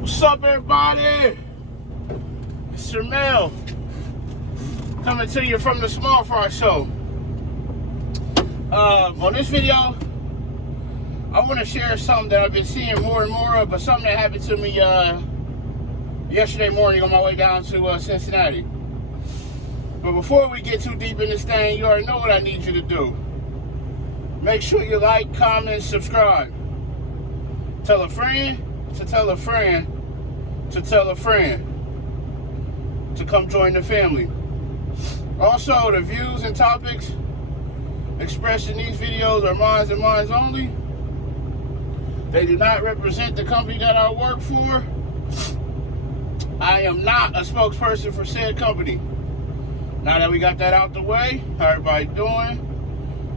What's up, everybody? It's Jermel coming to you from the Small Fry Show. On this video, I want to share something that I've been seeing more and more of, but something that happened to me yesterday morning on my way down to Cincinnati. But before we get too deep in this thing, you already know what I need you to do. Make sure you like, comment, subscribe. Tell a friend to tell a friend to tell a friend to come join the family. Also, the views and topics expressed in these videos are mine and mine only. They do not represent the company that I work for. I am not a spokesperson for said company. Now that we got that out the way, how everybody doing?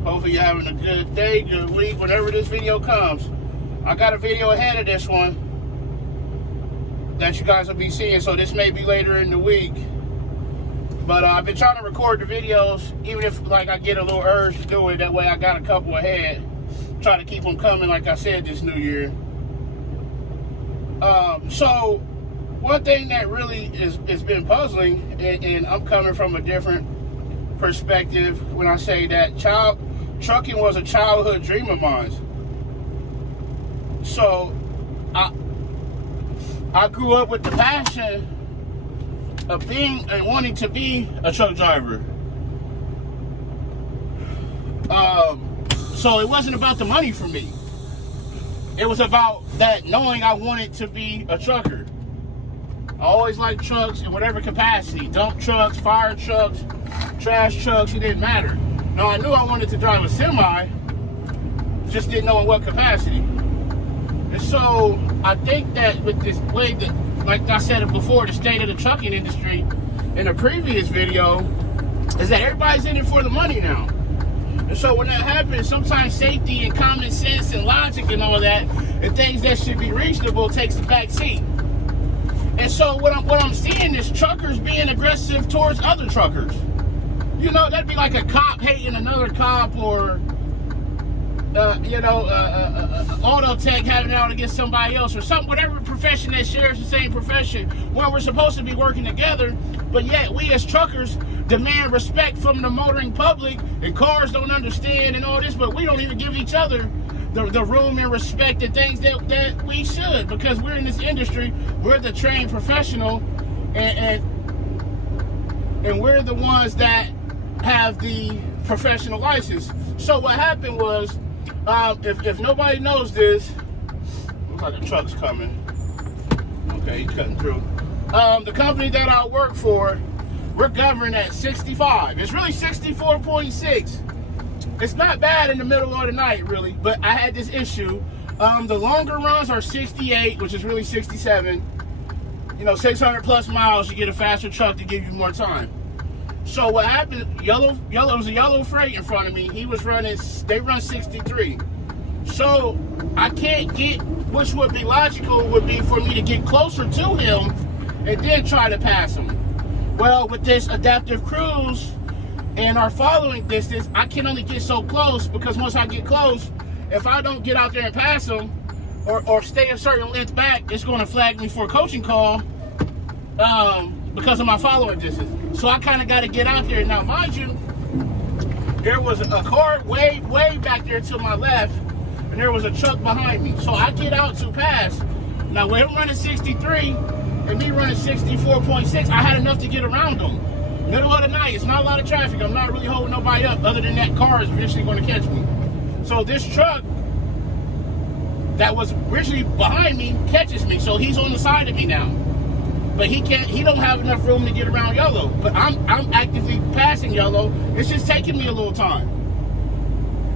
Hopefully you're having a good day, good week, whenever this video comes. I got a video ahead of this one that you guys will be seeing, so this may be later in the week. But I've been trying to record the videos, even if I get a little urge to do it. That way I got a couple ahead. Try to keep them coming, like I said, this new year. So one thing that really is been puzzling, and I'm coming from a different perspective when I say that trucking was a childhood dream of mine. So I grew up with the passion of being and wanting to be a truck driver. So it wasn't about the money for me. It was about that knowing I wanted to be a trucker. I always liked trucks in whatever capacity. Dump trucks, fire trucks, trash trucks, it didn't matter. Now I knew I wanted to drive a semi, just didn't know in what capacity. And so I think that with this way that, like I said before, the state of the trucking industry in a previous video, is that everybody's in it for the money now. And so when that happens, sometimes safety and common sense and logic and all that, and things that should be reasonable, takes the back seat. And so what I'm seeing is truckers being aggressive towards other truckers. You know, that'd be like a cop hating another cop, or auto tech having it out against somebody else, or something, whatever profession that shares the same profession, where we're supposed to be working together, but yet we as truckers demand respect from the motoring public, and cars don't understand and all this, but we don't even give each other the room and respect and things that we should, because we're in this industry, we're the trained professional, and we're the ones that have the professional license. So what happened was, if nobody knows this, looks like a truck's coming. Okay, he's cutting through. The company that I work for, we're governed at 65. It's really 64.6. It's not bad in the middle of the night, really, but I had this issue. The longer runs are 68, which is really 67. 600 plus miles, you get a faster truck to give you more time. So what happened, it was a yellow freight in front of me. They run 63. So I can't get, which would be logical, would be for me to get closer to him and then try to pass him. Well, with this adaptive cruise and our following distance, I can only get so close, because once I get close, if I don't get out there and pass him or stay a certain length back, it's going to flag me for a coaching call because of my following distance. So I kind of got to get out there. Now, mind you, there was a car way back there to my left, and there was a truck behind me. So I get out to pass. Now, with him running 63 and me running 64.6, I had enough to get around him. Middle of the night, it's not a lot of traffic. I'm not really holding nobody up, other than that car is eventually going to catch me. So this truck that was originally behind me catches me. So he's on the side of me now. But he don't have enough room to get around yellow. But I'm actively passing yellow. It's just taking me a little time.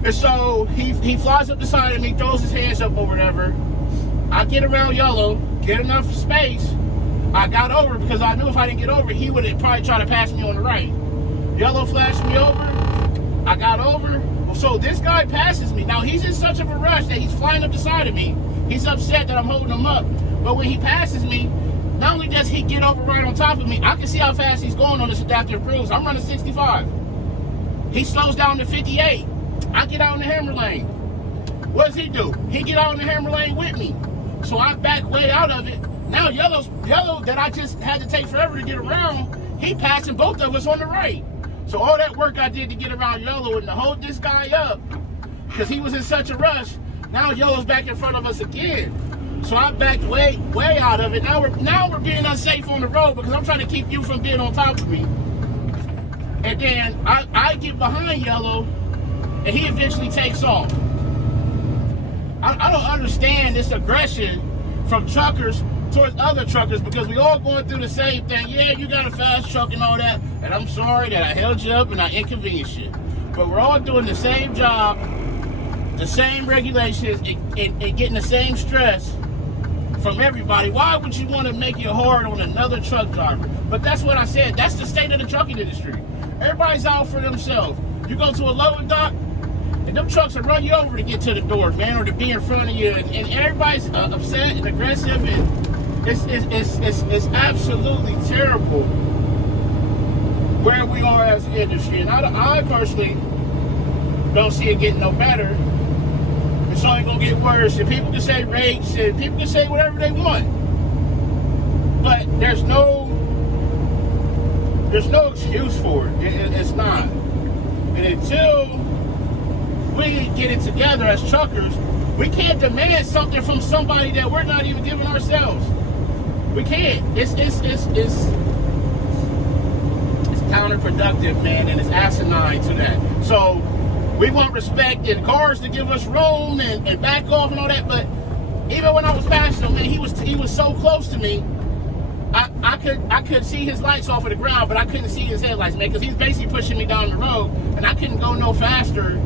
And so he flies up the side of me, throws his hands up or whatever. I get around yellow, get enough space. I got over, because I knew if I didn't get over, he would probably try to pass me on the right. Yellow flashed me over. I got over. So this guy passes me. Now he's in such of a rush that he's flying up the side of me. He's upset that I'm holding him up. But when he passes me, not only does he get over right on top of me, I can see how fast he's going on this adaptive cruise. I'm running 65. He slows down to 58. I get out in the hammer lane. What does he do? He get out in the hammer lane with me. So I back way out of it, Now yellow that I just had to take forever to get around, he passing both of us on the right. So all that work I did to get around yellow and to hold this guy up, because he was in such a rush, now yellow's back in front of us again. So I backed way out of it. Now we're being unsafe on the road because I'm trying to keep you from being on top of me. And then I get behind yellow, and he eventually takes off. I don't understand this aggression from truckers towards other truckers, because we all going through the same thing. Yeah, you got a fast truck and all that, and I'm sorry that I held you up and I inconvenienced you. But we're all doing the same job, the same regulations, and getting the same stress from everybody. Why would you want to make it hard on another truck driver? But that's what I said. That's the state of the trucking industry. Everybody's out for themselves. You go to a loading dock, and them trucks will run you over to get to the doors, man, or to be in front of you. And everybody's upset and aggressive, and it's absolutely terrible where we are as an industry. And I personally don't see it getting no better. It's only gonna get worse. And people can say rates, and people can say whatever they want, but there's no excuse for it. It's not. And until we get it together as truckers, we can't demand something from somebody that we're not even giving ourselves. We can't. It's counterproductive, man, and it's asinine to that. So we want respect and cars to give us room and back off and all that. But even when I was passing him, man, he was so close to me. I could see his lights off of the ground, but I couldn't see his headlights, man, because he's basically pushing me down the road, and I couldn't go no faster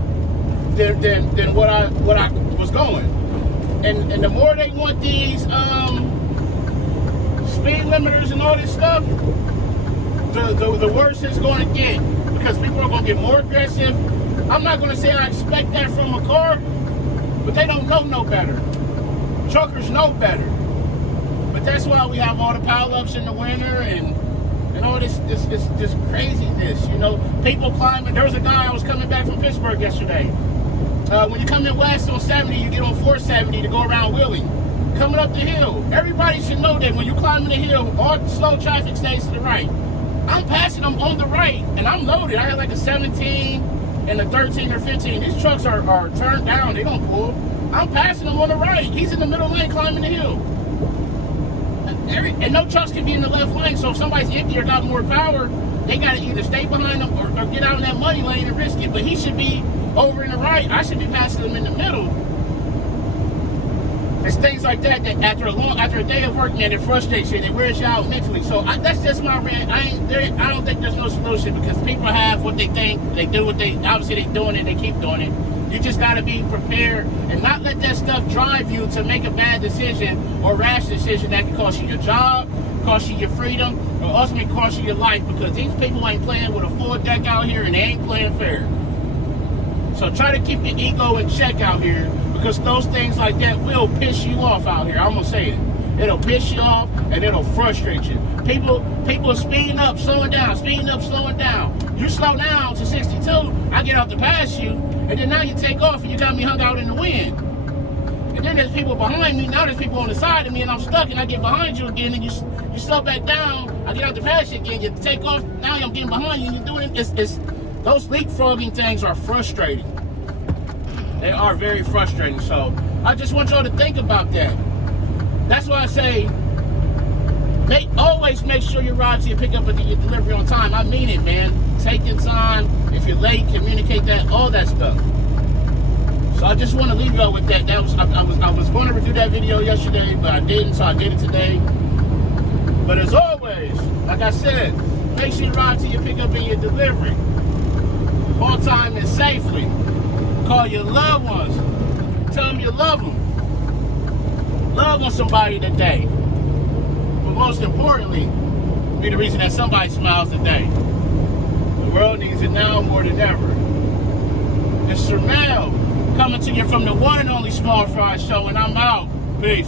than what I was going. And the more they want these speed limiters and all this stuff, the worse it's going to get, because people are going to get more aggressive. I'm not going to say I expect that from a car, but they don't know no better. Truckers know better. But that's why we have all the pileups in the winter and all this craziness, you know. People climbing. There was a guy, I was coming back from Pittsburgh yesterday. When you come in west on 70, you get on 470 to go around Wheeling. Coming up the hill, everybody should know that when you climb the hill, all the slow traffic stays to the right. I'm passing them on the right, and I'm loaded. I had like a 17 and a 13 or 15. These trucks are turned down. They don't pull. I'm passing them on the right. He's in the middle lane climbing the hill. And no trucks can be in the left lane, so if somebody's empty or got more power, they got to either stay behind them or get out in that money lane and risk it. But he should be over in the right. I should be passing them in the middle. It's things like that after a day of work, man, it frustrates you and it wears you out mentally. So that's just my rant. I don't think there's no solution, because people have what they think. They do what they, obviously they doing it, they keep doing it. You just got to be prepared and not let that stuff drive you to make a bad decision or rash decision that can cost you your job, cost you your freedom, or ultimately cost you your life, because these people ain't playing with a full deck out here and they ain't playing fair. So try to keep your ego in check out here, because those things like that will piss you off out here. I'm going to say it. It'll piss you off and it'll frustrate you. People are speeding up, slowing down, speeding up, slowing down. You slow down to 62, I get out to pass you, and then now you take off and you got me hung out in the wind. And then there's people behind me, now there's people on the side of me, and I'm stuck, and I get behind you again, and you slow back down, I get out to pass you again, you take off, now I'm getting behind you, and you're doing it. Those leapfrogging things are frustrating. They are very frustrating. So I just want y'all to think about that. That's why I say, always make sure your rides you pick up at your delivery on time. I mean it, man. Take your time. If you're late, communicate that, all that stuff. So I just want to leave y'all with that. I was going to review that video yesterday, but I didn't, so I did it today. But as always, like I said, make sure you ride till you pick up in your delivery. On time and safely. Call your loved ones. Tell them you love them. Love on somebody today. But most importantly, be the reason that somebody smiles today. The world needs it now more than ever. It's Sir Mel coming to you from the one and only Small Fry Show, and I'm out. Peace.